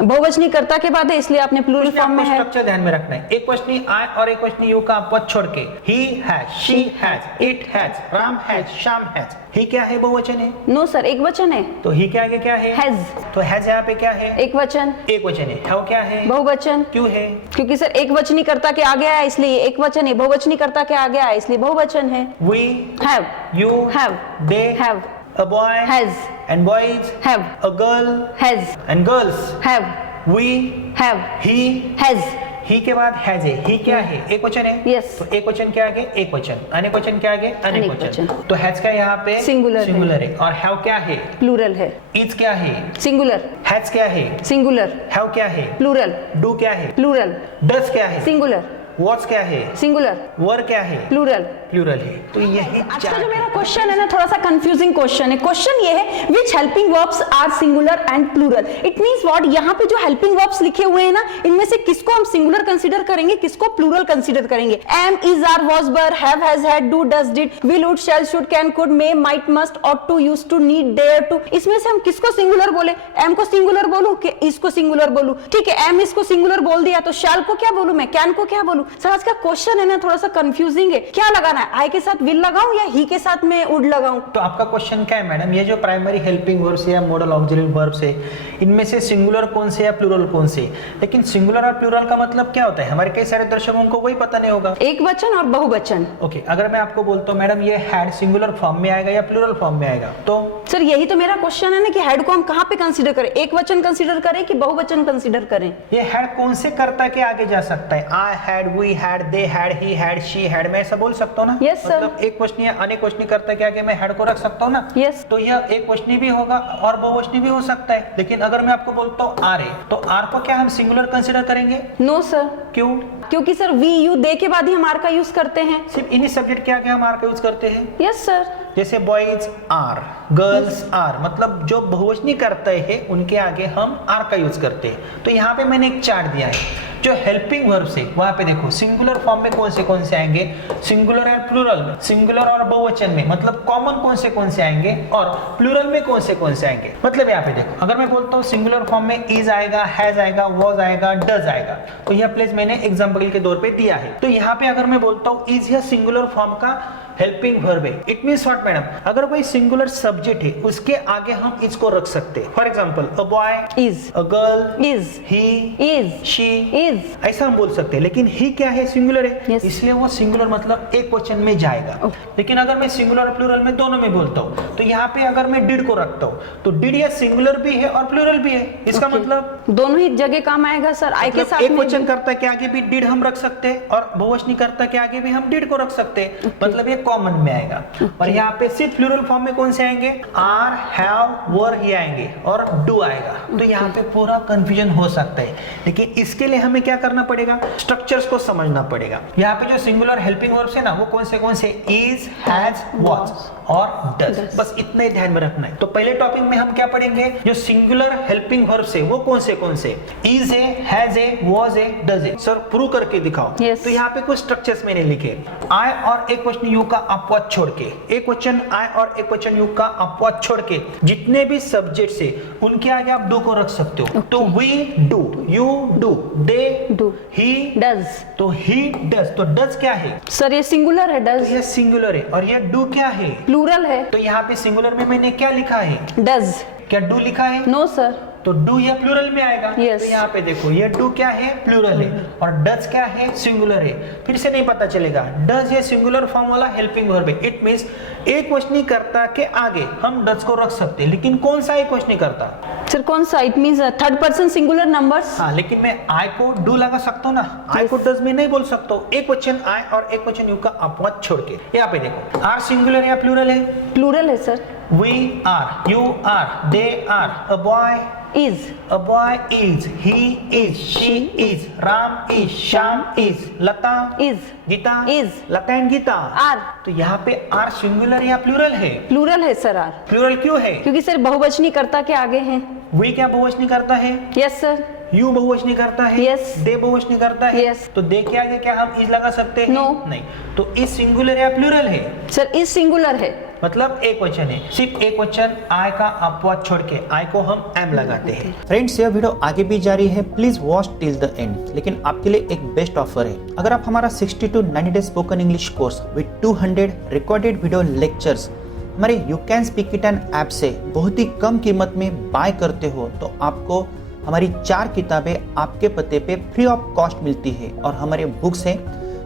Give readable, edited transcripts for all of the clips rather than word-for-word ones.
बहुवचनी कर्ता के बाद है, इसलिए आपने प्लूरल फॉर्म में है। स्ट्रक्चर ध्यान में रखना है, एक वचनी आई और एक वचनी यू का अपवाद छोड़ के he has, she has, it has, Ram has, Shyam has. He क्या है? बहुवचन है। नो सर, एक वचन है। तो ही के आगे क्या है? हैज। तो हैज यहाँ पे क्या है? एक वचन। एक वचन है। हैव क्या है? बहुवचन। क्यों है? क्योंकि सर एक वचनी कर्ता के आगे आया इसलिए एक वचन है, बहुवचनी कर्ता के आगे आया इसलिए बहुवचन है। We have, you have, they have, a boy has, and boys have, a girl has, and girls have, we have, he has. He के बाद हैज है। ही क्या है? एक वचन है। Yes. तो एक वचन के आगे एक वचन, अनेक वचन के आगे अनेक अनेक वचन। वचन। तो हैज का यहाँ पे सिंगुलर है। और हैव क्या है? प्लूरल है। इज क्या है? सिंगुलर, हैज क्या है? सिंगुलर, हैव क्या है? प्लूरल, डू क्या है? प्लूरल, डज क्या है? सिंगुलर, व्हाट्स क्या है? सिंगुलर, वर क्या है? प्लूरल। प्लूरल है। तो यही आज का जो मेरा क्वेश्चन है ना, थोड़ा सा कंफ्यूजिंग क्वेश्चन है। क्वेश्चन ये है which helping verbs are singular and plural. It means what, यहाँ पे जो हेल्पिंग वर्ब्स लिखे हुए हैं ना, इनमें से किसको हम सिंगुलर कंसीडर करेंगे, किसको प्लूरल कंसीडर करेंगे। Am, is, are, was, were, have, has, had, do, does, did, will, would, shall, should, can, could, may, might, must, ought to, used to, need, dare to, इसमें से हम किसको singular बोले? M को singular बोलूं कि इसको सिंगुलर बोलूं? ठीक है, एम इसको सिंगुलर बोल दिया तो शैल को क्या बोलूं मैं, कैन को क्या बोलूं? सर आज का क्वेश्चन है ना थोड़ा सा कंफ्यूजिंग है। क्या लगाना है, आई के साथ विल लगाऊं या ही के साथ में वुड लगाऊं? तो आपका क्वेश्चन क्या है मैडम? ये जो प्राइमरी हेल्पिंग वर्ब्स या मॉडल ऑक्सिलरी वर्ब्स है, इनमें से सिंगुलर कौन से या प्लूरल कौन से? लेकिन सिंगुलर और प्लूरल का मतलब क्या होता है? हमारे कई सारे दर्शकों को वही पता नहीं होगा। एक वचन और बहुवचन। ओके, अगर मैं आपको बोलता हूँ मैडम ये हैड सिंगुलर फॉर्म में आएगा या प्लूरल फॉर्म में आएगा, तो सर यही तो मेरा क्वेश्चन है ना कि हेड को हम कहाँ पे कंसीडर करें, एक वचन कंसीडर करें कि बहुवचन कंसीडर करें? ये हैड कौन से कर्ता के आगे जा सकता है? I had, we had, they had, he had, she had, मैं ऐसा बोल सकता हूँ ना? Yes, sir. मतलब एक वचनी या अनेक वचनी कर्ता के आगे मैं हैड को रख सकता हूँ ना? Yes. तो यह एक वचनी भी होगा और बहुवचनी भी हो सकता है। लेकिन अगर मैं आपको बोलता हूँ आर है, तो आर को क्या हम सिंगुलर कंसीडर करेंगे? नो सर, क्यों? क्योंकि सर वी, यू, दे के बाद ही हम आर का यूज करते हैं। सिर्फ इन्हीं सब्जेक्ट के आगे हम आर का यूज करते हैं। Yes sir. जैसे बॉयज आर, गर्ल्स आर, मतलब जो बहुवचनी करते हैं उनके आगे हम आर का यूज करते हैं। तो यहाँ पे मैंने एक चार्ट दिया है, जो हेल्पिंग वर्ब्स है वहां पे देखो सिंगुलर फॉर्म में कौन से आएंगे, सिंगुलर और प्लूरल में, सिंगुलर और बहुवचन में, मतलब कॉमन कौन से आएंगे, और प्लूरल में कौन से आएंगे। मतलब यहाँ पे देखो, अगर मैं बोलता हूँ सिंगुलर फॉर्म में इज आएगा, हैज आएगा, वॉज आएगा, डज आएगा, तो यह प्लेस मैंने एग्जाम्पल के तौर पे दिया है। तो यहाँ पे अगर मैं बोलता हूँ इज, यह सिंगुलर फॉर्म का हेल्पिंग वर्ब है। इट मींस व्हाट मैडम, अगर कोई सिंगुलर सब्जेक्ट है उसके आगे हम इसको रख सकते हैं। For example a boy is, a girl is, he is, she is, ऐसा हम बोल सकते हैं। लेकिन ही क्या है? सिंगुलर है। Yes. इसलिए वो सिंगुलर मतलब एक वचन में जाएगा। लेकिन अगर मैं सिंगुलर और प्लूरल में दोनों में बोलता हूँ, तो यहाँ पे अगर मैं डिड को रखता हूँ तो डिड या सिंगुलर भी है और प्लूरल भी है। इसका मतलब दोनों ही जगह काम आएगा सर। आई के साथ एक में वचन कर्ता के आगे भी डिड हम रख सकते हैं और बहुवचनी कर्ता के आगे भी हम डिड को रख सकते हैं। मतलब ये कॉमन में आएगा। और यहाँ पे सिर्फ प्लूरल फॉर्म में कौन से आएंगे? आर, हैव, वर ही आएंगे और डू आएगा। तो यहाँ पे पूरा कंफ्यूजन हो सकता है। लेकिन इसके लिए हमें क्या करना पड़ेगा? स्ट्रक्चर्स को समझना पड़ेगा। यहाँ पे जो सिंगुलर हेल्पिंग वर्ब्स है ना, वो कौन से इज, हैज, वाज और डज, बस इतना ही ध्यान में रखना है। तो पहले टॉपिक में हम क्या पढ़ेंगे? जो सिंगुलर हेल्पिंग वर्ब्स है वो कौन से इज है, हैज है, वाज है, डज है। सर प्रूव करके दिखाओ। Yes. तो यहाँ पे कुछ स्ट्रक्चर्स मैंने लिखे। आई और एक वचन यू का अपवाद छोड़ के, एक वचन आई और एक वचन यू का अपवाद छोड़ के जितने भी सब्जेक्ट्स है उनके आगे आप डू को रख सकते हो। तो we do, you do, they do, he does, तो ही डज। तो डज क्या है सर? ये सिंगुलर है, डज। तो ये सिंगुलर है। और ये डू क्या है? प्लूरल है। तो यहाँ पे सिंगुलर में मैंने क्या लिखा है? डज। क्या डू लिखा है? No sir. तो डू या प्लूरल में आएगा। Yes. तो यहाँ पे देखो ये डू क्या है? प्लूरल है। और डज क्या है? सिंगुलर है। फिर से नहीं पता चलेगा। डज ये सिंगुलर फॉर्म वाला हेल्पिंग वर्ब है। इट मींस एक वचनी कर्ता के आगे हम डज को रख सकते हैं। लेकिन कौन सा एक वचनी कर्ता? सर कौन सा? It means third person singular numbers. हाँ, लेकिन मैं आई को डू लगा सकता हूँ ना, आई को डज में नहीं बोल सकता हूँ। एक वचन आई और एक वचन यू का अपवाद छोड़ के। यहाँ पे देखो, आर सिंगुलर या प्लूरल है? प्लूरल है sir. We are, you are, they are, a boy is, a boy is, he is, she is, Ram is, Sham is, Lata is, Geeta is, Lata and Geeta are. तो यहाँ पे आर सिंगुलर या plural है? Plural है sir are, plural क्यों है? क्योंकि sir बहुवचनी कर्ता के आगे हैं। वी क्या बहुवचनी करता है? Yes sir. यू बहुवचनी करता है? Yes. दे बहुवचनी करता है? Yes. तो दे के आगे क्या हम इज लगा सकते हैं? No. नहीं। तो इज सिंगुलर या प्लूरल है? सर इज सिंगुलर है। मतलब एक वचन है, सिर्फ एक वचन आई का अपवाद छोड़ के आई को हम एम लगाते हैं। फ्रेंड्स, यह वीडियो आगे भी जारी है, please watch till the end. लेकिन आपके लिए एक बेस्ट ऑफर है, अगर आप हमारा 60 to 90 days spoken English course with 200 recorded video lectures हमारे you can speak it an app से बहुत ही कम कीमत में बाय करते हो तो आपको हमारी 4 किताबें आपके पते पे फ्री ऑफ कॉस्ट मिलती है। और हमारे बुक्स हैं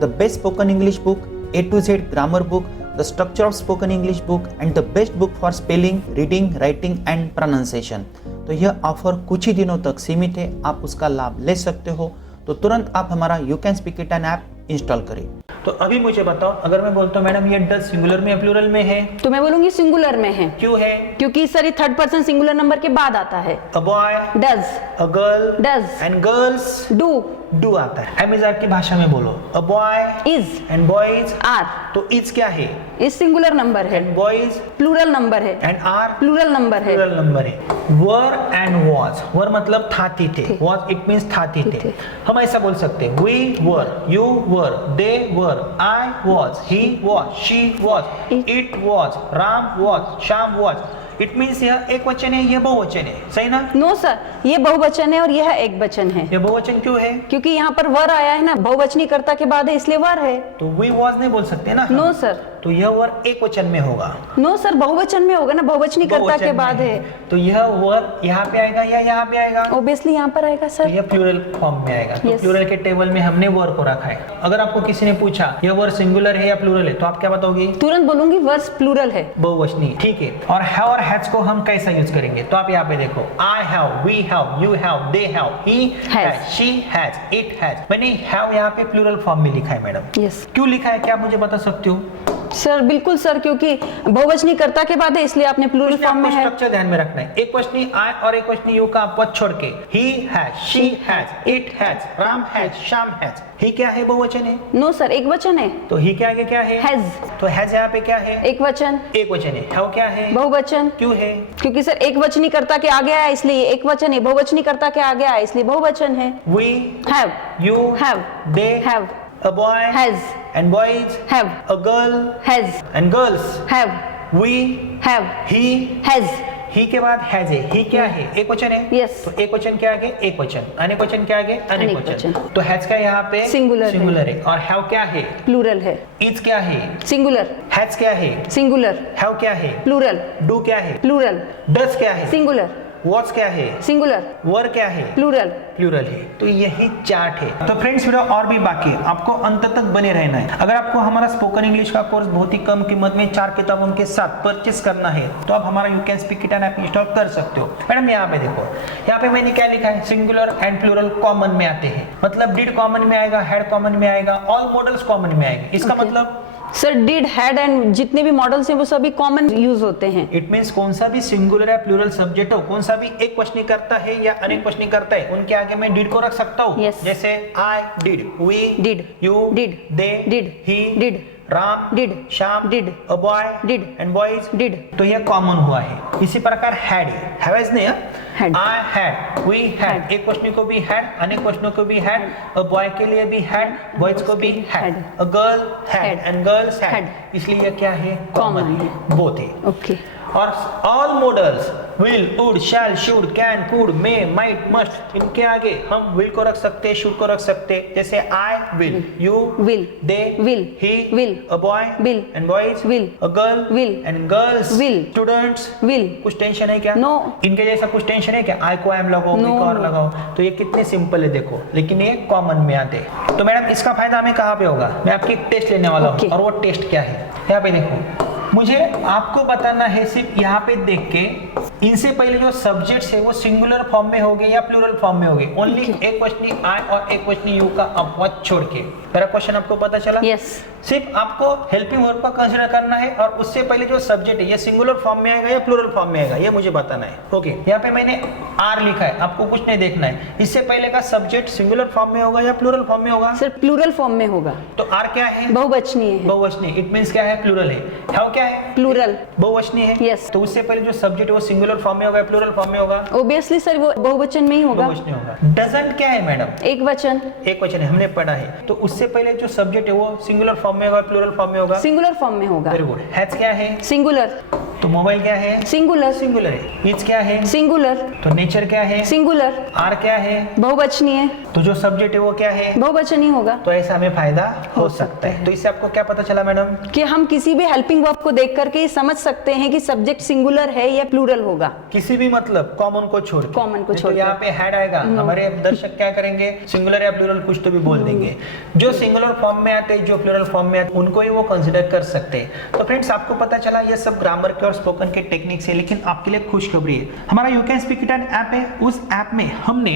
the best spoken English book, A to Z grammar book, the structure of spoken English book and the best book for spelling, reading, writing and pronunciation. तो यह ऑफर कुछ ही दिनों तक सीमित है, आप उसका लाभ ले सकते हो। तो तुरंत आप हमारा You can speak it an app install करें। तो अभी मुझे बताओ, अगर मैं बोलता हूँ मैडम ये डज सिंगुलर में या प्लूरल में है, तो मैं बोलूंगी सिंगुलर में है। क्यों है? क्योंकि सर ये थर्ड पर्सन सिंगुलर नंबर के बाद आता है। A boy, does, a girl, does, and girls do आता है। एमिजार की भाषा में बोलो, a boy is and boys are. तो इज क्या है? इज सिंगुलर नंबर है, एंड बॉयज प्लूरल नंबर है, एंड आर प्लूरल नंबर है। प्लूरल नंबर है। वर एंड वॉज, वर मतलब था थी थे, वॉज इट मींस था थी थे। हम ऐसा बोल सकते हैं, we were, you were, they were, I was, he was, she was, it was, Ram was, Shyam was. It means यह एक वचन है, यह बहुवचन है, सही ना? नो सर, ये बहुवचन है और यह एक वचन है। यह बहुवचन क्यों है? क्योंकि यहाँ पर वर आया है ना, बहुवचनी कर्ता के बाद है, इसलिए वर है। तो वी वॉज नहीं बोल सकते ना? नो सर, तो यह वर एक वचन में होगा। नो सर, बहुवचन में होगा ना, बहुवचनी कर्ता बहुवचन के में बाद है। तो यह वर यहाँ पे आएगा या यहाँ पे आएगा? ऑब्वियसली यहाँ पर आएगा तो सर। यह प्लूरल फॉर्म में आएगा। तो Yes. प्लूरल के टेबल में हमने वर को रखा है। अगर आपको किसी ने पूछा यह वर सिंगुलर है या प्लूरल है, तो आप क्या बताओगे? तुरंत बोलूंगी वर्स प्लूरल है। बहुवचनी, ठीक है। और हैव और हैज को हम कैसा यूज करेंगे? तो आप यहाँ पे देखो, I have, we have, you have, they have, he has, she has, it has. मैंने हैव यहाँ पे प्लूरल फॉर्म में लिखा है मैडम। यस क्यों लिखा है, क्या आप मुझे बता सकते हो? सर, बिल्कुल सर, क्योंकि बहुवचनी कर्ता के बाद है, इसलिए आपने प्लूरल फॉर्म में है। स्ट्रक्चर ध्यान में रखना है, एक वचनी आई और एक वचनी यू का अपवाद छोड़ के he has, she has, it has, Ram has, Shyam has. He क्या है? बहुवचन है। नो सर, एक वचन है। तो ही के आगे क्या है? हैज। तो हैज यहाँ पे क्या है? एक वचन। एक वचन है। हैव क्या है? बहुवचन। क्यों है? क्योंकि सर एक वचनी कर्ता के आगे आया इसलिए एक वचन है, बहुवचनी कर्ता के आगे आया इसलिए बहुवचन है। We have, you have, they have, a boy has, and boys have, a girl has, and girls have, we have, he has. He के बाद हैज है। ही क्या है? एक वचन है। Yes. तो एक वचन के आगे एक वचन, अनेक वचन के आगे अनेक अनेक वचन। वचन। तो हैज का यहाँ पे सिंगुलर है। और हैव क्या है? प्लूरल है। इज क्या है? सिंगुलर, हैज क्या है? सिंगुलर, हैव क्या है? प्लूरल, डू क्या है? प्लूरल, डज क्या है? सिंगुलर, वॉट्स क्या है? सिंगुलर, वर क्या है? प्लूरल। प्लूरल है। तो यही चार्ट है। तो फ्रेंड्स, वीडियो और भी बाकी है, आपको अंत तक बने रहना है। अगर आपको हमारा स्पोकन इंग्लिश का कोर्स बहुत ही कम कीमत में 4 किताबों के साथ परचेस करना है तो आप हमारा You can speak it an app install कर सकते हो। मैडम यहाँ पे देखो, यहाँ पे मैंने क्या लिखा है? सिंगुलर एंड प्लूरल कॉमन में आते हैं, मतलब डिड कॉमन में आएगा, हैड कॉमन में आएगा, ऑल मॉडल्स कॉमन में आएंगे। इसका मतलब सर डिड, हैड एंड जितने भी मॉडल्स हैं वो सभी कॉमन यूज होते हैं। इट मींस कौन सा भी सिंगुलर या प्लूरल सब्जेक्ट हो, कौन सा भी एक वचनी करता है या अनेक वचनी करता है, उनके आगे मैं डिड को रख सकता हूँ। Yes. जैसे I did, we Did, you did, they did, he did, Ram did, Shyam did, a boy did, and boys did। तो यह कॉमन हुआ है। इसी प्रकार हैड हैज नहीं, Had. I had, we had, एक वचनी को भी हैड, अनेक वचनों को भी हैड, अ बॉय के लिए भी हैड, बॉयज को भी had, Had. A girl had Had. And girls had. Had. इसलिए यह क्या है? कॉमन Common है, बोथ है। ओके। और all modals will, would, shall, should, can, could, may, might, must, इनके आगे हम विल को रख सकते हैं, शुड को रख सकते हैं। जैसे I will, you Will, they will, he will, a boy will, and boys will, a girl will, and girls will, students. will, कुछ टेंशन है क्या? No. इनके जैसा कुछ टेंशन है क्या? आई को एम लगाओ, No, वी को आर no. लगाओ। तो ये कितने सिंपल है देखो, लेकिन ये कॉमन में आते हैं। तो मैडम इसका फायदा हमें कहाँ पे होगा? मैं आपकी एक टेस्ट लेने वाला हूँ। Okay. और वो टेस्ट क्या है? यहाँ पे देखो, मुझे आपको बताना है सिर्फ यहाँ पे देख के, इनसे पहले जो सब्जेक्ट्स है वो सिंगुलर फॉर्म में होंगे या प्लूरल फॉर्म में होंगे। ओनली एक वचनी आई और एक वचनी यू का अपवाद छोड़ के। मेरा क्वेश्चन आपको पता चला? यस। सिर्फ आपको हेल्पिंग वर्ब का कंसीडर करना है और उससे पहले जो सब्जेक्ट है ये सिंगुलर फॉर्म में आएगा या प्लूरल फॉर्म में आएगा, ये मुझे बताना है। ओके, यहाँ पे मैंने आर लिखा है, आपको कुछ नहीं देखना है। इससे पहले का सब्जेक्ट सिंगुलर फॉर्म में होगा या प्लूरल फॉर्म में होगा? सर प्लूरल फॉर्म में होगा। तो आर क्या है? बहुवचनीय है। बहुवचनी, इट मींस क्या है? प्लूरल है। हैव क्या है? प्लूरल, बहुवचनी है। Yes. तो उससे पहले जो सब्जेक्ट है वो सिंगुलर सिंगुलर फॉर्म में होगा, प्लूरल फॉर्म में होगा? ऑब्वियसली सर वो बहुवचन में ही होगा। बहुवचन में होगा। डजंट क्या है मैडम? एक वचन। एक वचन है, हमने पढ़ा है। तो उससे पहले जो सब्जेक्ट है वो सिंगुलर फॉर्म में होगा, प्लूरल फॉर्म में होगा? सिंगुलर फॉर्म में होगा। Very good. हैज क्या है? सिंगुलर। तो मोबाइल क्या है? सिंगुलर। सिंगुलर है। इज क्या है? सिंगुलर। तो नेचर क्या है? सिंगुलर। आर क्या है? बहुवचनीय है, तो जो सब्जेक्ट है वो क्या है? बहुवचनीय होगा। तो ऐसा हमें फायदा हो सकता है। तो इससे आपको क्या पता चला मैडम? कि हम किसी भी हेल्पिंग वर्ब को देख करके ही समझ सकते हैं कि सब्जेक्ट सिंगुलर है या प्लूरल होगा। किसी भी मतलब कॉमन को छोड़ के। कॉमन को छोड़ तो यहाँ पे हैड आएगा, हमारे दर्शक क्या करेंगे? सिंगुलर या प्लूरल कुछ तो भी बोल देंगे। जो सिंगुलर फॉर्म में आते हैं, जो प्लूरल फॉर्म में आते हैं, उनको ही वो कंसिडर कर सकते हैं। तो फ्रेंड्स आपको पता चला ये सब ग्रामर के और स्पोकन के टेक्निक्स है, लेकिन आपके लिए खुशखबरी है, हमारा You can speak it an app है। उस ऐप में हमने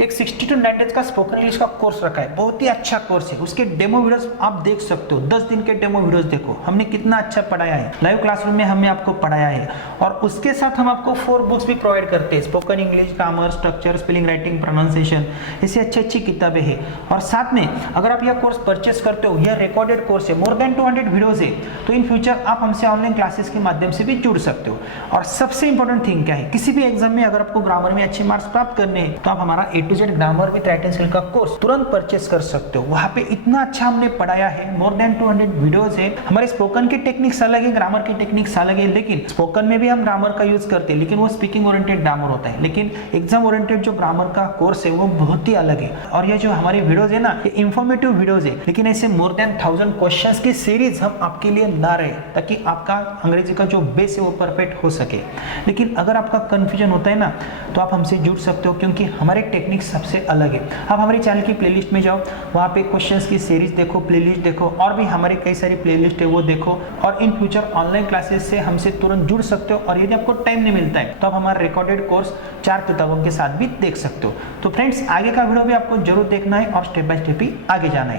एक 60 to 90 डेज का स्पोकन इंग्लिश का कोर्स रखा है। बहुत ही अच्छा कोर्स है। उसके डेमो वीडियोस आप देख सकते हो। 10 दिन के डेमो वीडियोस देखो, हमने कितना अच्छा पढ़ाया है। लाइव क्लासरूम में हमने आपको पढ़ाया है। और उसके साथ हम आपको 4 बुक्स भी प्रोवाइड करते हैं। Spoken English, grammar, structure, spelling, writing, pronunciation, ऐसी अच्छी किताबें हैं। और साथ में अगर आप यह कोर्स परचेस करते हो, यह रिकॉर्डेड कोर्स है, मोर देन 200 वीडियोस है, तो इन फ्यूचर आप हमसे ऑनलाइन क्लासेस के माध्यम से भी जुड़ सकते हो। और सबसे इंपॉर्टेंट थिंग क्या है, किसी भी एग्जाम में अगर आपको ग्रामर में अच्छे मार्क्स प्राप्त करने हैं, तो आप हमारा A to Z grammar with right and spelling का कोर्स तुरंत परचेस कर सकते हो। वहां पे इतना अच्छा हमने पढ़ाया है, मोर देन 200 वीडियोस है। हमारे स्पोकन की टेक्निक्स अलग है, ग्रामर की टेक्निक्स अलग है, लेकिन स्पोकन में भी हम ग्रामर का यूज करते हैं, लेकिन वो स्पीकिंग ओरिएंटेड ग्रामर होता है। लेकिन एग्जाम ओरिएंटेड जो ग्रामर का कोर्स है वो बहुत ही अलग है। और ये जो हमारी वीडियोस है ना, ये इंफॉर्मेटिव वीडियोस है, लेकिन ऐसे मोर देन 1000 क्वेश्चंस की सीरीज हम आपके लिए ला रहे हैं, ताकि आपका अंग्रेजी का जो बेस है वो परफेक्ट हो सके। लेकिन अगर आपका कंफ्यूजन होता है ना, तो आप हमसे जुड़ सकते हो, क्योंकि हमारे टेक्निक सबसे अलग है। आप हमारे चैनल की प्लेलिस्ट में जाओ, वहाँ पे क्वेश्चंस की सीरीज देखो, प्लेलिस्ट देखो, और भी हमारे कई सारी प्लेलिस्ट है वो देखो। और इन फ्यूचर ऑनलाइन क्लासेस से हमसे तुरंत जुड़ सकते हो। और यदि आपको टाइम नहीं मिलता है, तो आप हमारा रिकॉर्डेड कोर्स 4 किताबों के साथ भी देख सकते हो। तो फ्रेंड्स, आगे का वीडियो भी आपको जरूर देखना है और स्टेप बाय स्टेप ही आगे जाना है।